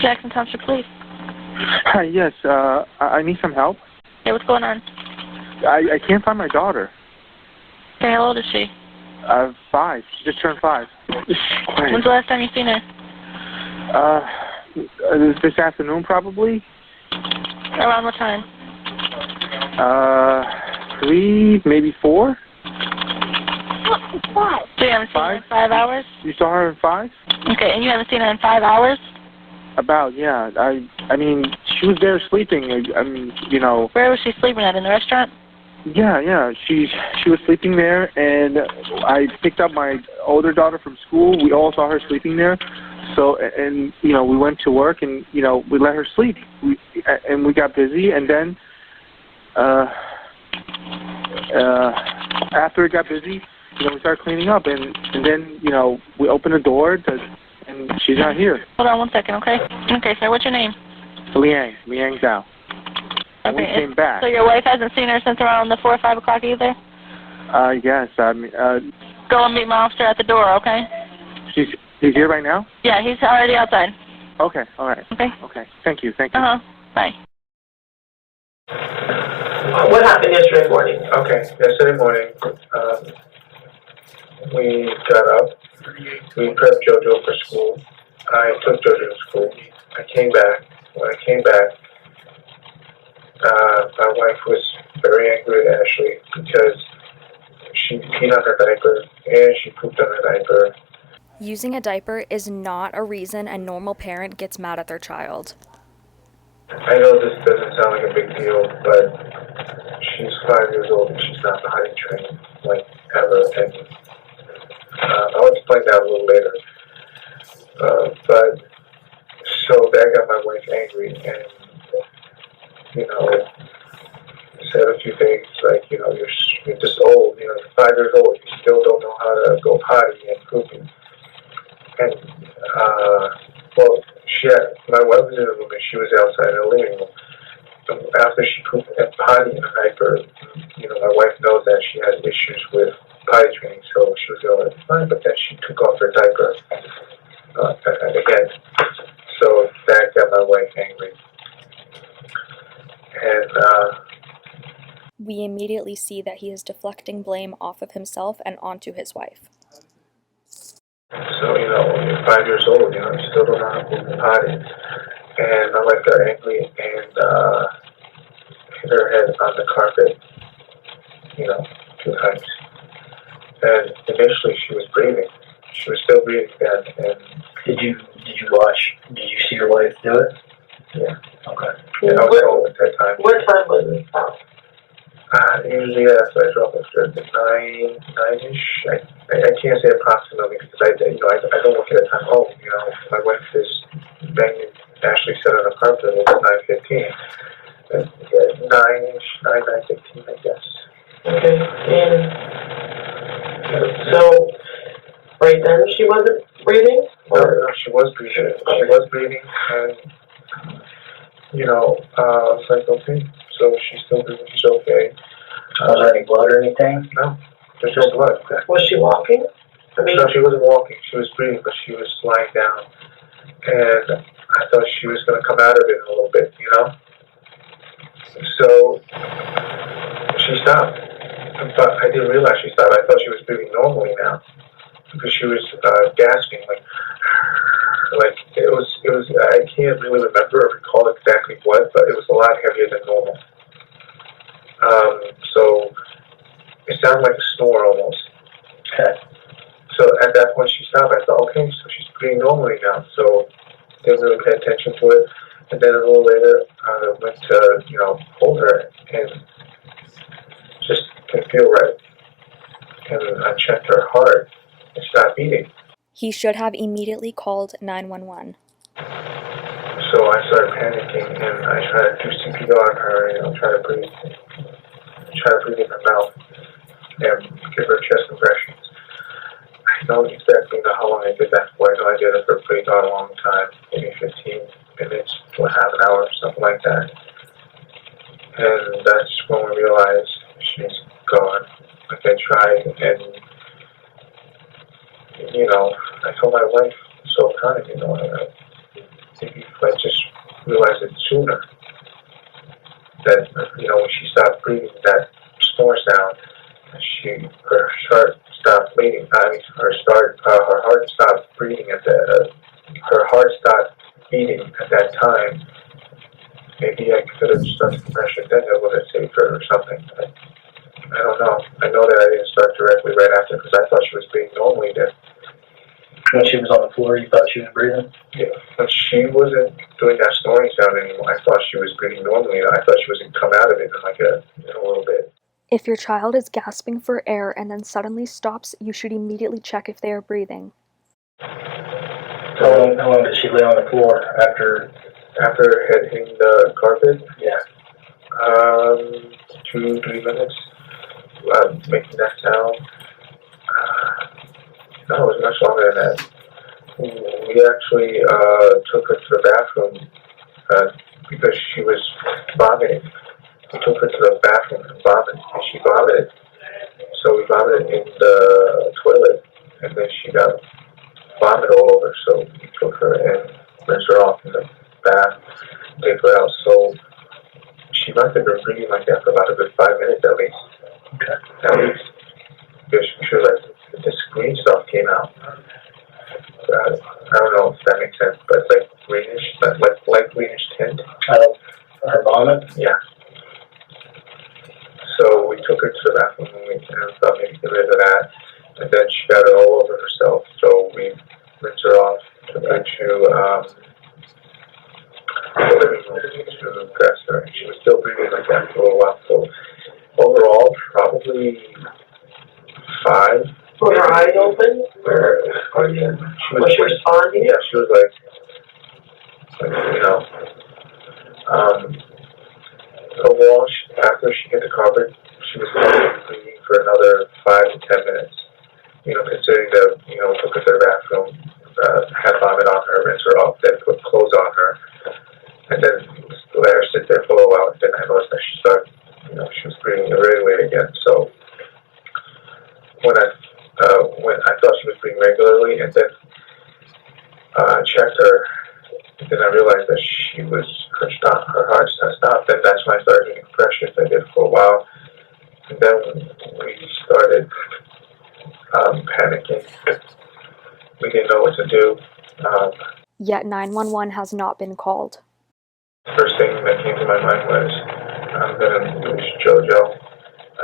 Jackson Township Police. Hi, yes, I need some help. Hey, what's going on? I can't find my daughter. Okay, how old is she? 5. She just turned 5. When's the last time you seen her? This afternoon, probably. Around what time? 3, maybe 4. So you haven't seen her in 5 hours? You saw her in 5? Okay, and you haven't seen her in 5 hours? About, yeah. I mean, she was there sleeping. I mean, you know. Where was she sleeping at? In the restaurant? Yeah. She was sleeping there, and I picked up my older daughter from school. We all saw her sleeping there. So, and you know, we went to work, and you know, we let her sleep. We got busy, and then after it got busy, you know, we started cleaning up, and then you know, we opened the door and she's not here. Hold on 1 second, okay? Okay, sir, what's your name? Liang Zhao. Okay. We came back. So your wife hasn't seen her since around the 4 or 5 o'clock either? Yes. I mean, go and meet my officer at the door, okay? He's here right now? Yeah, he's already outside. Okay, all right. Okay. Thank you. Bye. What happened yesterday morning? Okay, yesterday morning, we got up, we prepped JoJo for school. I took JoJo to school. I came back. When I came back, my wife was very angry at Ashley because she peed on her diaper and she pooped on her diaper. Using a diaper is not a reason a normal parent gets mad at their child. I know this doesn't sound like a big deal, but she's 5 years old and she's not potty trained, like, ever. And I'll explain that a little later. But so that got my wife angry and, you know, said a few things like, you know, you're just old, you know, you're 5 years old, you still don't know how to go potty and pooping. And, well, my wife was in the room and she was outside in the living room. And after she pooped and potty in a diaper, you know, my wife knows that she has issues with potty training, so she was going, fine, but then she took off her diaper again. So that got my wife angry. And, we immediately see that he is deflecting blame off of himself and onto his wife. So, you know, when you're 5 years old, you know, you still don't know how to poop and potty. And my wife got angry and hit her head on the carpet, you know, 2 times. And initially she was breathing. She was still breathing then. And Did you see your wife do it? Yeah. Okay. Yeah, I was home at that time. What time was it? Usually after I drop off at 9-ish. I can't say approximately because I don't look at a time. Oh, you know, my wife is banging Ashley said on the carpet. It was 9:15. 9-ish, 9:15, I guess. Okay. So right then she wasn't breathing? No, she was breathing. She was breathing, and you know, I was like, okay, so she's still breathing. She's okay. Was there any blood or anything? No, there's no blood. Was she walking? No, she wasn't walking. She was breathing, but she was lying down, and I thought she was going to come out of it in a little bit, you know. So she stopped, but I didn't realize she stopped. I thought she was breathing normally now because she was gasping, like it was. I can't really remember or recall exactly what, but it was a lot heavier than normal. So it sounded like a snore almost. Okay. So at that point she stopped. I thought, okay, so she's breathing normally now. So didn't really pay attention to it. And then a little later, I went to, you know, hold her and just didn't feel right. And I checked her heart. It stopped beating. He should have immediately called 911. So I started panicking and I tried to do CPR on her, you know, try to breathe in her mouth and give her chest compressions. I don't exactly know how long I did that for. I know I did it for a pretty darn long time, maybe 15 minutes to a half an hour, something like that. And that's when we realized she's gone. Like I tried, and you know, I told my wife so kind, you know, if you I just realized it sooner. That, when she stopped breathing, that snore sound, her heart stopped bleeding. Her heart stopped breathing her heart stopped beating at that time. Maybe I could have started compression then, it would have saved her or something. I don't know. I know that I didn't start directly right after because I thought she was breathing normally then. When she was on the floor, you thought she was breathing? Yeah. When she wasn't doing that snoring sound anymore, I thought she was breathing normally. I thought she was going to come out of it in a little bit. If your child is gasping for air and then suddenly stops, you should immediately check if they are breathing. How long did she lay on the floor after Hitting the carpet? Yeah. 2-3 minutes. Making that sound. No, it was much longer than that. We actually took her to the bathroom because she was vomiting. We took her to the bathroom and she vomited. So we vomited in the toilet, and then she got vomit all over. So we took her and rinsed her off in the bath, take her out. So she must have been breathing like that for about a good 5 minutes at least. Okay. At least. Because she was like, this green stuff came out. I don't know if that makes sense, but it's like greenish, like light greenish tint. Her vomit? Yeah. So we took her to the bathroom and thought maybe get rid of that. And then she got it all over herself. So we rinsed her off, took her to the living room to dress her. And she was still breathing like that for a while. So overall, probably 5. Were her eyes open? Was she responding? Yeah, she was like overall, after she hit the carpet, she was breathing for another 5 to 10 minutes. Considering that, we took her to the bathroom, had vomit on her, rinsed her off, then put clothes on her, and then let her sit there for a while. And then I noticed that she started, she was breathing irregularly again. So when I thought she was breathing regularly, and then checked her, and then I realized that her heart stopped. Then that's when I started doing compressions. I did for a while, and then we started panicking. We didn't know what to do. Yet 911 has not been called. First thing that came to my mind was, I'm going to lose JoJo,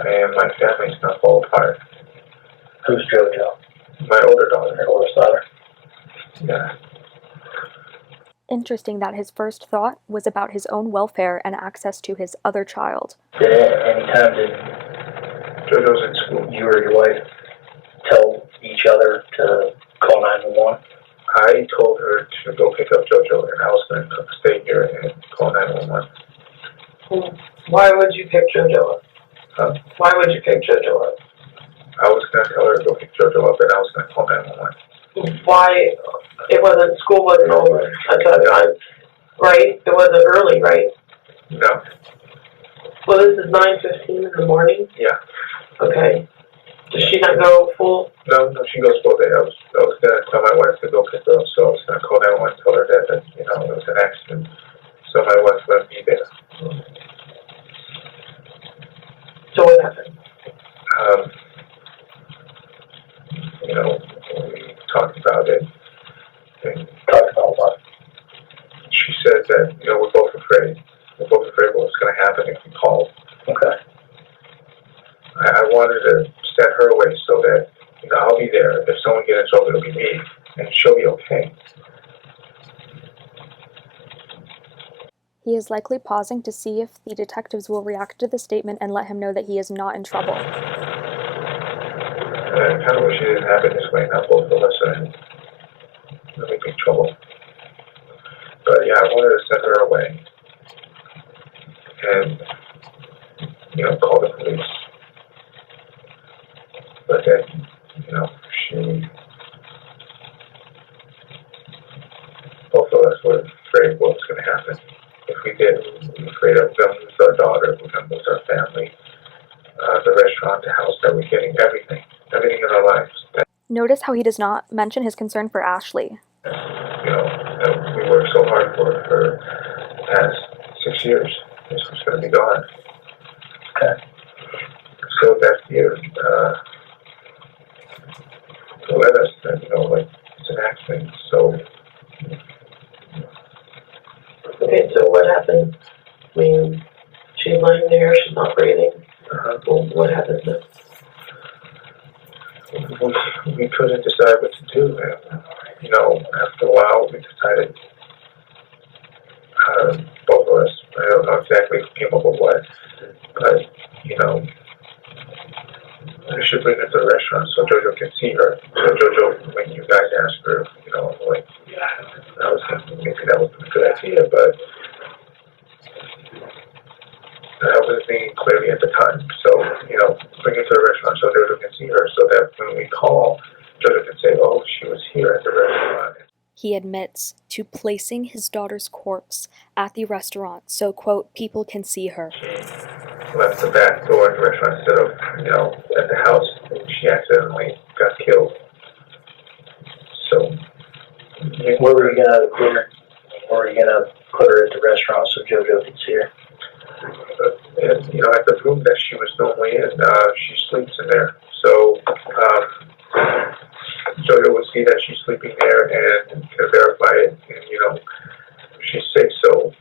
and my family's going to fall apart. Who's JoJo? My older daughter. Her oldest daughter? Yeah. Interesting that his first thought was about his own welfare and access to his other child. Did any time did JoJo's in school. you or your wife tell each other to call 911? I told her to go pick up JoJo, and I was going to stay here and call 911. Why would you pick JoJo up? Why would you pick JoJo up? I was going to tell her to go pick JoJo up, and I was going to call 911. Why? School wasn't over at that time, right? It wasn't early, right? No. Well, this is 9:15 in the morning? Yeah. Okay. Does she not go full? No, she goes full day. I was going to tell my wife to go pick her up, so I was going to call 911 and tell her that it was an accident, so my wife wouldn't be there. So what happened? We talked about it. And Talked about what? she said that, we're both afraid. We're both afraid of what's going to happen if we call. Okay. I wanted to set her away so that, I'll be there. If someone gets in trouble, it'll be me, and she'll be okay. He is likely pausing to see if the detectives will react to the statement and let him know that he is not in trouble. And I kind of wish it didn't happen this way. Not both of us are in really big trouble. But yeah, I wanted to send her away and, call the police. But then, both of us were afraid of what was going to happen. If we did, we were afraid of we're going to lose our daughter, we're going to lose our family, the restaurant, the house that we're getting, everything in our lives. Notice how he does not mention his concern for Ashley. That we worked so so hard for her the past 6 years. This was going to be gone. Okay. So that year, let us, like, it's an accident. So, Okay, so what happened? I mean, she's lying there, she's not breathing. Well, what happened then? we couldn't decide what to do. And, after a while, we decided, both of us, I don't know exactly who came up with what, but, we should bring her to the restaurant so JoJo can see her. So JoJo, when you guys asked her, like, I was thinking maybe that was a good idea, but I wasn't thinking clearly at the time. So, bring her to the restaurant so JoJo can see her so that when we call, JoJo can say, oh, she was here at the restaurant. He admits to placing his daughter's corpse at the restaurant so, quote, people can see her. She left the back door at the restaurant instead of, at the house. She accidentally got killed. So, Where were you gonna put her at the restaurant so JoJo could see her? At the room that she was normally in, she sleeps in there. So, JoJo would see that she's sleeping there and can verify it, and, she's sick, so,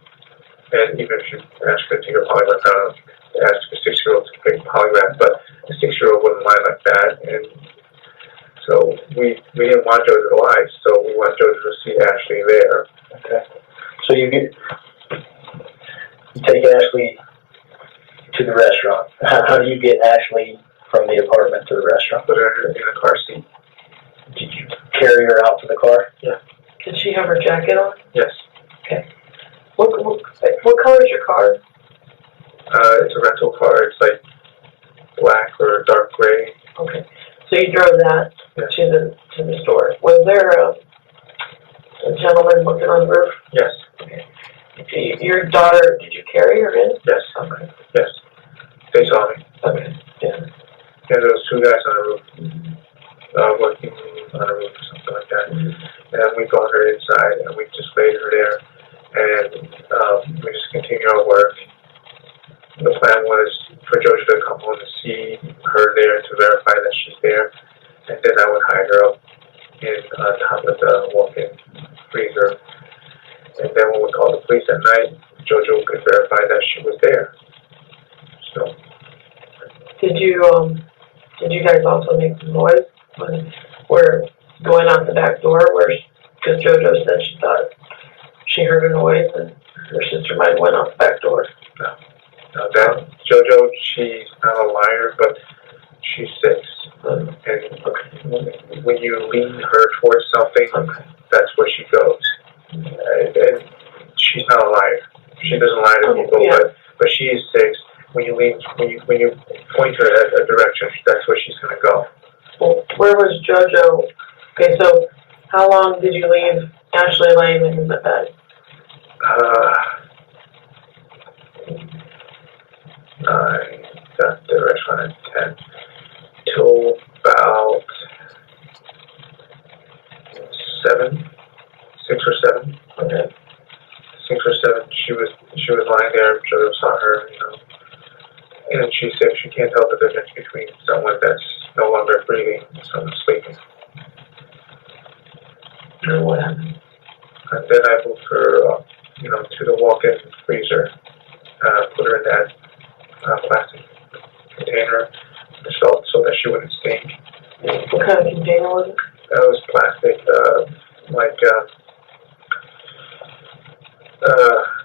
and even if you ask her to take a polygraph, I don't ask a 6-year-old to take a polygraph, but a 6-year-old wouldn't lie like that, and so we didn't want JoJo to lie, so we want JoJo to see Ashley there. Okay. So you take Ashley to the restaurant. How do you get Ashley from the apartment to the restaurant? Put her in a car seat. Did you carry her out to the car? Yeah. Did she have her jacket on? Yes. Okay. What color is your car? It's a rental car. It's like black or dark gray. Okay. So you drove that to the store. Was there a gentleman looking on the roof? Yes. Okay. Your daughter, did you carry her in? Yes. Okay. Yes. They saw me. Okay. Yeah. And there was 2 guys on the roof, working on the roof or something like that. And we got her inside and we just laid her there. And we just continued our work. The plan was for JoJo to come home and see her there to verify that she's there. And then I would hide her up on top of the walk-in freezer. And then when we called the police at night, JoJo could verify that she was there. So. Did you guys also make some noise when we're going out the back door? Because JoJo said she thought she heard a noise and her sister might have went out the back door. No, that JoJo, she's not a liar, but she's 6. And when you lean her towards something, that's where she goes. And she's not a liar. She doesn't lie to people, but she is 6. When you point her at a direction, that's where she's going to go. Well, where was JoJo? Okay, so how long did you leave Ashley laying in the bed? I got the restaurant at 10 till about 7, 6 or 7. Okay. 6 or 7. She was lying there. JoJo saw her, and she said she can't tell the difference between someone that's no longer breathing and someone sleeping. And what happened? And then I moved her up, to the walk-in freezer, put her in that plastic container so that she wouldn't stink. What kind of container was it? That was plastic,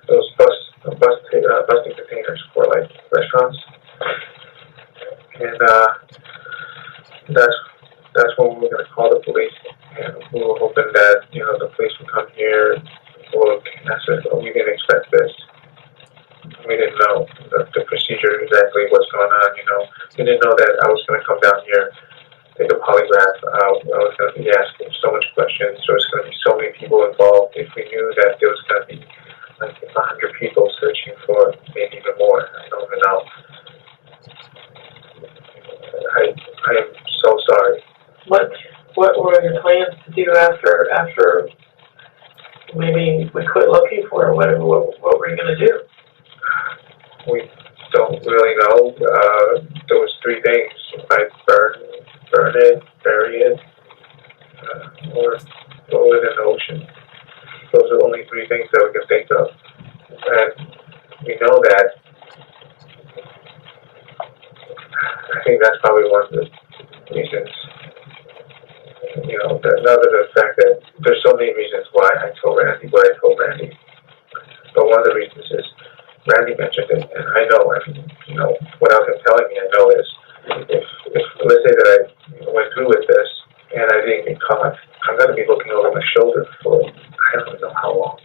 those busting containers for like restaurants, and that's when we were going to call the police, and we were hoping that the police would come here and look. And I said, we didn't expect this. We didn't know the procedure exactly what's going on. We didn't know that I was going to come down here, take a polygraph. I was going to be asking so much questions. There was going to be so many people involved. If we knew that there was going to be like 100 people searching for, maybe even more, I don't even know. I am so sorry. What were your plans to do after maybe we quit for? What were you gonna do? We don't really know. There was three things. I'd burn it, bury it, or throw it in the ocean. Those are the only three things that we can think of. And we know that. I think that's probably one of the reasons, that other than the fact that there's so many reasons why I told Randy what I told Randy. But one of the reasons is Randy mentioned it, and I know, without him telling me, I know is, if let's say that I went through with this, and I didn't get caught, I'm going to be looking over my shoulder for, I don't even know how long,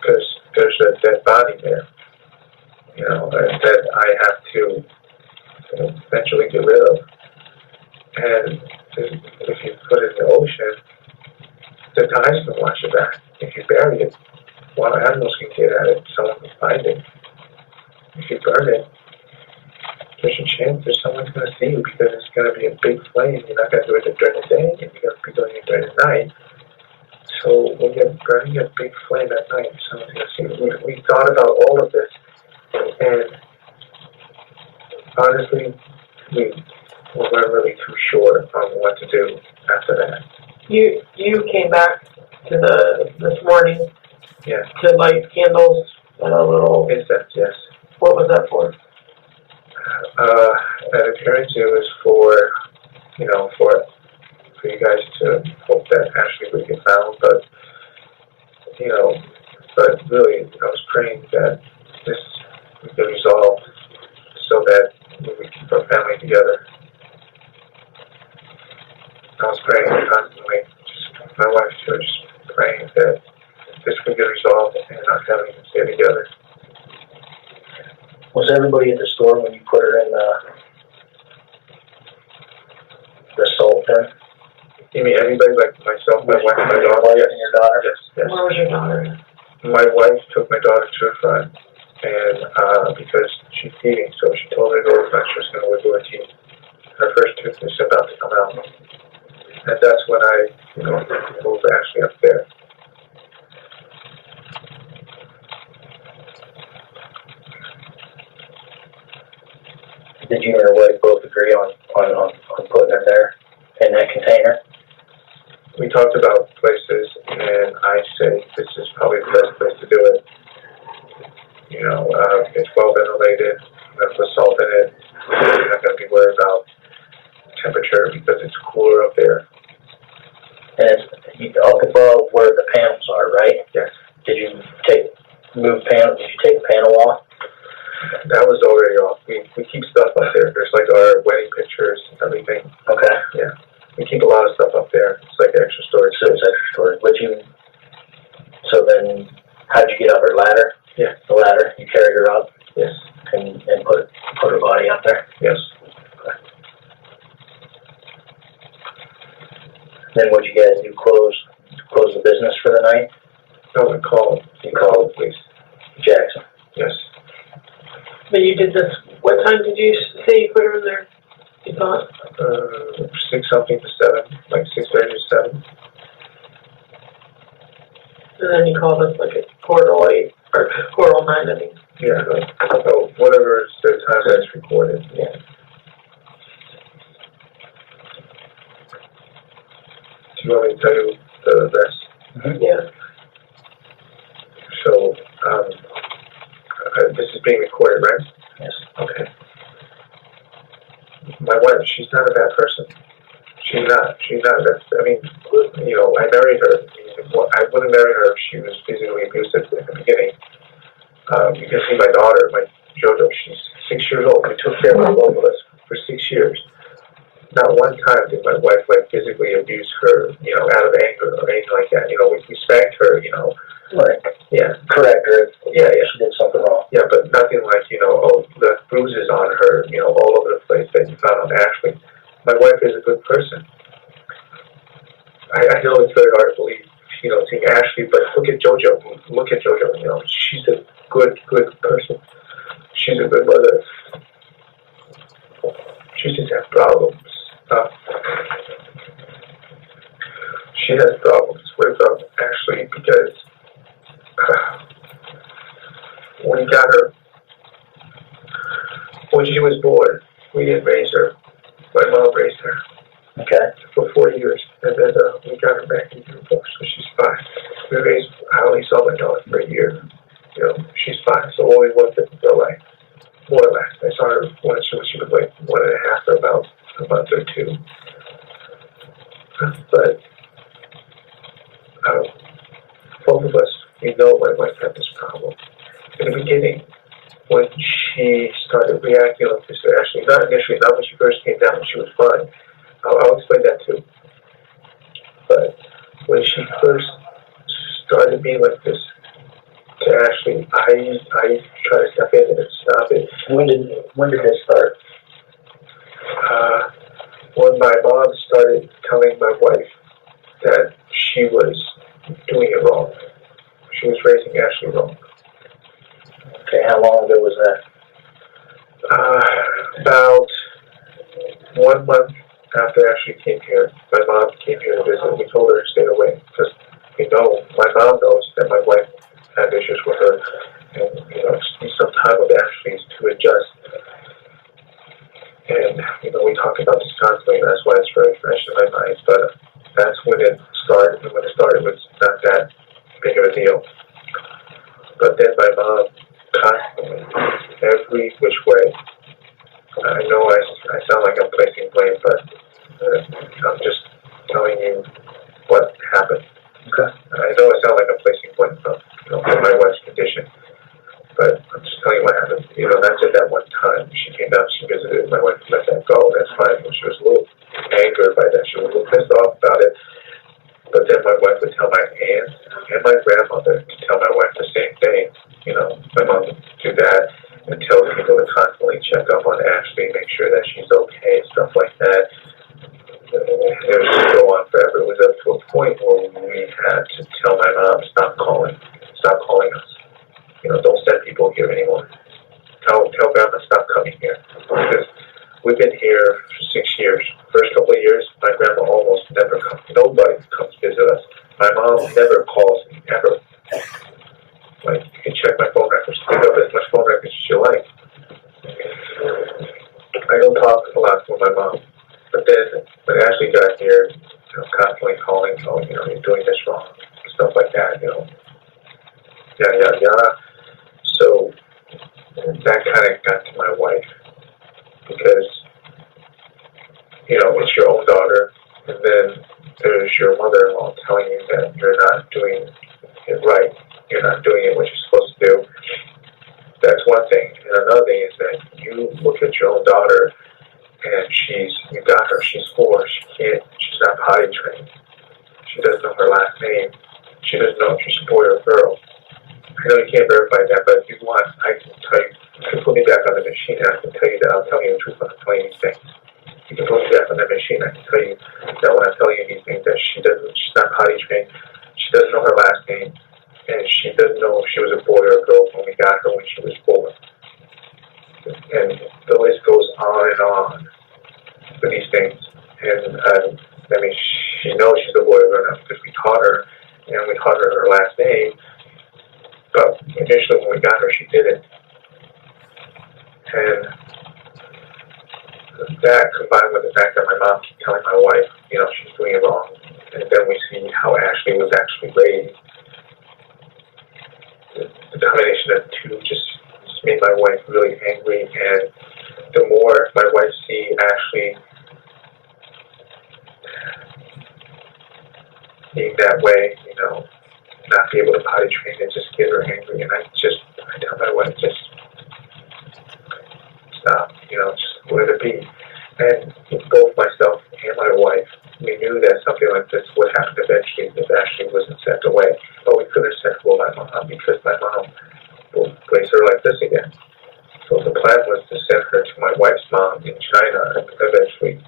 because there's a dead body there, that I have to eventually get rid of. And if you put it in the ocean, the tides can wash it back. If you bury it, wild animals can get at it, someone can find it. If you burn it, there's a chance that someone's going to see you because it's going to be a big flame. You're not going to do it during the day, and you're going to be doing it during the night. So when you're burning a big flame at night, someone's going to see you. We thought about all of this, and honestly, we weren't really too sure on what to do after that. You came back to this morning. Yeah. To light candles and a little. Incense, yes. What was that for? That appearance was for you guys to hope that Ashley would get found, but really I was praying that this would get resolved so that we would keep our family together. I was praying constantly, my wife too, just praying that this could get resolved and our family can stay together. Was everybody at the store when you put her in the salt bin? You mean everybody, like myself, my wife, my daughter? Yes. And your daughter? Yes. Where was your daughter? My wife took my daughter to her friend, and because she's teething, so she told her to go to the front, she was going to do a teeth. Her first tooth is about to come out. And that's when I, moved Ashley up there. Did you and your wife both agree on putting her there in that container? We talked about places, and I said this is probably the best place to do it. It's well ventilated. I'm going to put salt in it. You're not going to be worried about temperature because it's cooler up there. And it's up above where the panels are, right? Yes. Did you take the panel off? That was already off. We keep stuff up there. There's like our wedding pictures and everything. Okay. Yeah. We keep a lot of stuff up there. It's like extra storage. So it's extra storage. So then, how'd you get up her ladder? Yeah. The ladder. You carried her up. Yes. And put her body up there. Yes. Okay. Then what'd you guys do? Close the business for the night? No, we called. You called the police. Jackson. Yes. But you did this. What time did you say you put her in there? You thought? 6 something to 7, like 6:30 to 7. And then you called us like at 8:45 or 9:09, I think. Yeah. So whatever is the time that's recorded. Yeah. Do you want me to tell you the rest? Mm-hmm. Yeah. So this is being recorded, right? Yes. Okay. My wife, she's not a bad person. She's not. I mean, I married her. I wouldn't marry her if she was physically abusive in the beginning. You can see my daughter, my JoJo, she's 6 years old. We took care of both of us for 6 years. Not one time did my wife physically abuse her, out of anger or anything like that. We spanked her, Right. Yeah. Correct her. Yeah. She did something wrong. Yeah, but nothing like, the bruises on her, all over the place that you found on Ashley. My wife is a good person. I know it's very hard to believe, seeing Ashley, but look at JoJo. Look at JoJo, she's a good person. She's a good mother. She just has problems. She has problems with up, actually, because we got her when she was born. We didn't raise her. My mom raised her. Okay. For 4 years, and then we got her back in uniform, so she's 5. I only saw my daughter for a year. You know, she's 5, so only 1/5 of her life, more or less. I saw her when she was like 1.5 or about a month or 2. But both of us, we know my wife had this problem. In the beginning, when she started reacting like this, actually, not initially, not when she first came down, when she was fine. I'll explain that too. But when she first started being like this, to actually, I try to step in and stop it. When did this start? When my mom started telling my wife that she was doing it wrong. She was raising Ashley wrong. Okay, how long ago was that? About 1 month after Ashley came here, my mom came here to visit. We told her to stay away because we know, my mom knows that my wife had issues with her, and you know, it needs some time with Ashley to adjust. And you know, we talk about this constantly, and that's why it's very fresh in my mind. But that's when it started, and when it started, it was not that big of a deal. But then my mom constantly, every which way. I know I sound like I'm placing blame, but I'm just telling you what happened. Okay. I know I sound like I'm placing blame for my wife's condition, but I'm just telling you what happened. You know, that's at that one time. She came down, she visited, my wife let that go. That's fine. She was a little angered by that. She was a little pissed off about it. But then my wife would tell my aunt and my grandmother to tell my wife the same thing. You know, my mom would do that and tell people to constantly check up on Ashley, make sure that she's okay, stuff like that. It would just go on forever. It was up to a point where we had to tell my mom, stop calling us. You know, don't send people here anymore. Tell grandma, stop coming here. Because we've been here for 6 years. First couple of years, my grandma almost never comes. Nobody comes visit us. My mom never calls me, ever. Like, you can check my phone records. Pick up as much phone records as you like. I don't talk a lot with my mom. But then, when Ashley got here, you know, constantly calling, you know, you're doing this wrong, stuff like that, you know. Yada, yada, yada. So, that kind of got to my wife. Because, you know, it's your own daughter, and then there's your mother-in-law telling you that you're not doing it right. You're not doing it what you're supposed to do. That's one thing. And another thing is that you look at your own daughter, and you got her, she's 4, she's not potty trained. She doesn't know her last name. She doesn't know if she's a boy or a girl. I know you can't verify that, but if you want, I can tell you, you can put me back on the machine, and I can tell you that I'm telling you the truth when I'm telling you these things. You can put me back on the machine, I can tell you that when I'm telling you these things, that she's not potty trained, she doesn't know her last name, and she doesn't know if she was a boy or a girl when we got her when she was born. And the list goes on for these things. And I mean, she knows she's a boy or girl now because we taught her, and we taught her last name. But initially when we got her, she didn't. And that combined with the fact that my mom keeps telling my wife, you know, she's doing it wrong. And then we see how Ashley was actually raised. The combination of the two just made my wife really angry. And the more my wife sees Ashley being that way, you know, not be able to potty train, and just get her angry. And I tell my wife, just stop, you know, just let it be. And both myself and my wife, we knew that something like this would happen eventually if Ashley wasn't sent away. But we couldn't send her my mom because my mom will raise her like this again. So the plan was to send her to my wife's mom in China eventually.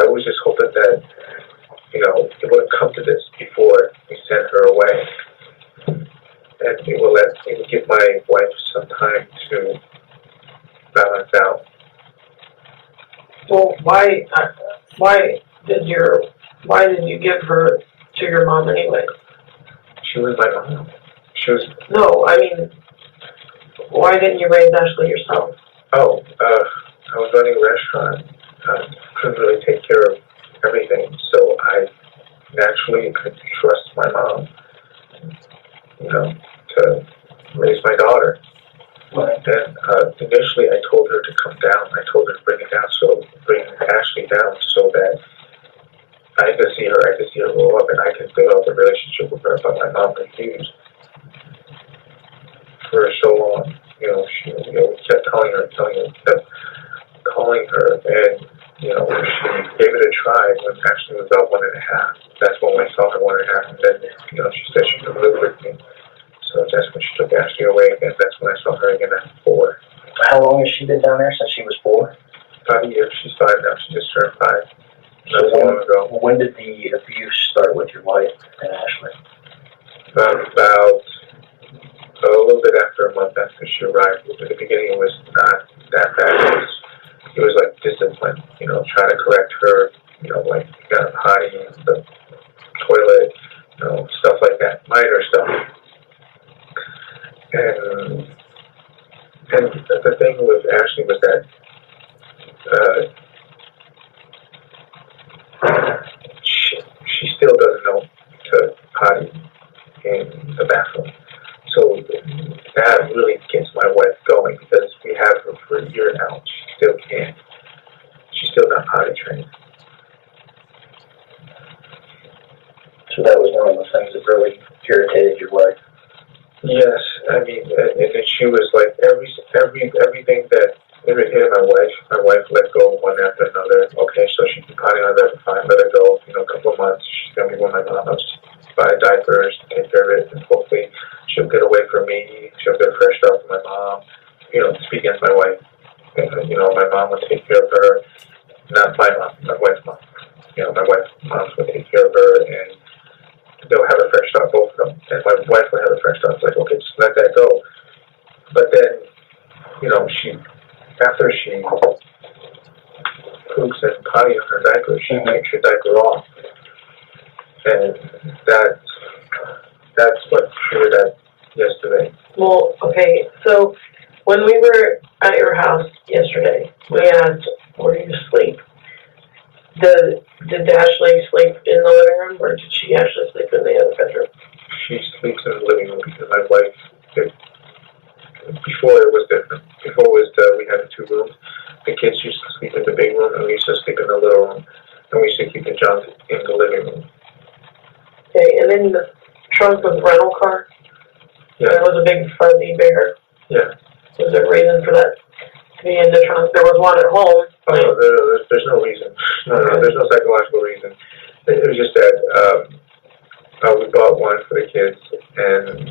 I was just hoping that, you know, it wouldn't come to this before we sent her away. And it would give my wife some time to balance out. Well, why did you give her to your mom anyway? She was my mom. She was. No, I mean, why didn't you raise Ashley yourself? Oh, I was running a restaurant. Couldn't really take care of everything, so I naturally could trust my mom, to raise my daughter. Right. And initially, I told her to come down. I told her to bring Ashley down, so that I could see her grow up, and I could develop a relationship with her. But my mom refused for so long. She kept telling her, kept calling her, and she gave it a try when Ashley was about 1.5. That's when I saw her 1.5, and then she said she could live with me. So that's when she took Ashley away, and that's when I saw her again at 4. How long has she been down there? Since she was 4? 5 years. She's 5 now. She just turned 5. So Not so long ago. When did the abuse start with your wife and Ashley? About a little bit after a month after she arrived. At the beginning, it was not that bad. It was like discipline. Trying to correct her. Like you got a potty, the toilet, stuff like that. Minor stuff. And the thing with Ashley was that she still doesn't know to potty in the bathroom. So that really gets my wife going, because we have her for a year now. She still can't. She's still not potty trained. So that was one of the things that really irritated your wife. Yes, I mean, and then she was like everything that irritated my wife let go one after another. Okay, so she can potty on that, fine, let her go. A couple of months, she's gonna be with my mom. I'll just buy diapers, take care of it, and hopefully she'll get away from me. She'll get a fresh start with my mom. To speak against my wife. My mom will take care of her. Not my mom, my wife's mom. My wife's mom will take care of her, and they'll have a fresh start, both of them. And my wife will have a fresh start. It's like, okay, just let that go. But then, after she poops and potty on her diaper, she takes her diaper off. And that's what triggered that yesterday. Well, okay, so when we were at your house yesterday, we asked, where do you sleep? Did Ashley sleep in the living room, or did she actually sleep in the other bedroom? She sleeps in the living room because my wife, before it was different. Before it was we had 2 rooms. The kids used to sleep in the big room, and we used to sleep in the little room. And we used to keep the junk in the living room. Okay, and then the trunk was a rental car? Yeah. There was a big fuzzy bear? Yeah. Was there a reason for that to be in the trunk? There was one at home. Oh, no, there's no reason. No, there's no psychological reason. It was just that we bought one for the kids, and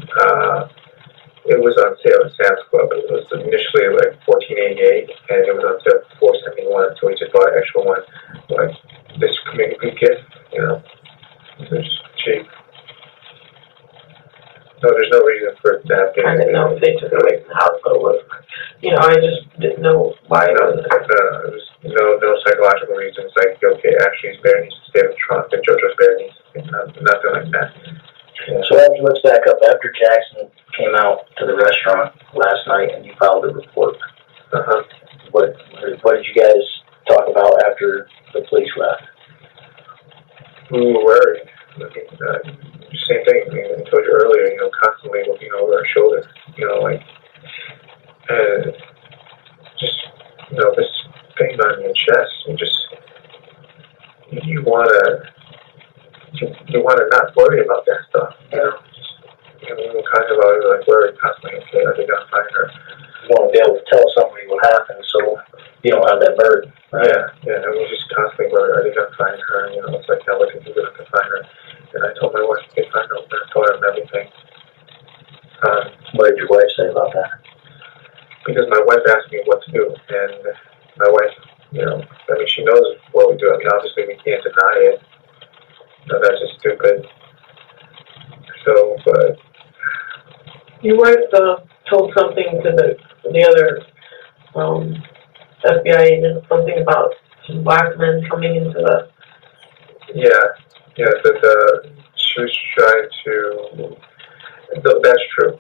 it was on sale at Sam's Club. It was initially like $14.88, and it was on sale for $4.71, so we just bought an extra one. Like, this could make a good gift, It's cheap. No, there's no reason for it to have been. I didn't know if they took it away from the house, but it was, I just didn't know why. No, it was no psychological reasons. Like, okay, Ashley's bear needs to stay in the trunk, and JoJo's bear needs to stay, nothing like that. Yeah. So let's back up. After Jackson came out to the restaurant last night and you filed a report, what did you guys talk about after the police left? We were worried. Same thing. I told you earlier. Constantly looking over our shoulder. And just this thing on your chest, and just you wanna not worry about that stuff. We're kind of like worried constantly. Okay, are they gonna find her? You want to be able to tell somebody what happened, so you don't have that burden. Right? Yeah. And we're just constantly worried. Are they gonna find her? It's like, what can we do to find her? And I told my wife, okay, find her. I told her everything. What did your wife say about that? Because my wife asked me what to do, and my wife, she knows what we do. Obviously we can't deny it. That's just stupid. So, but Your wife told something to the other FBI agent, something about some black men coming into the... yeah. She was trying to. No, that's true.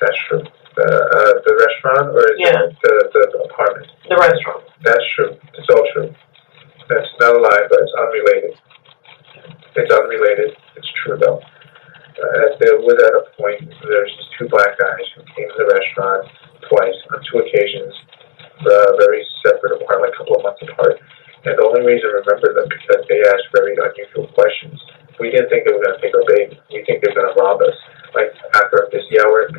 That's true. The restaurant or is Yeah. it the apartment? The restaurant. That's true. It's all true. That's not a lie, but it's unrelated. It's unrelated. It's true though. There was at a point, there's these two black guys who came to the restaurant twice, on two occasions, very separate apart, like a couple of months apart. And the only reason I remember them because they asked very unusual questions. We didn't think they were going to take our baby. We think they're going to rob us. Like after a busy hour at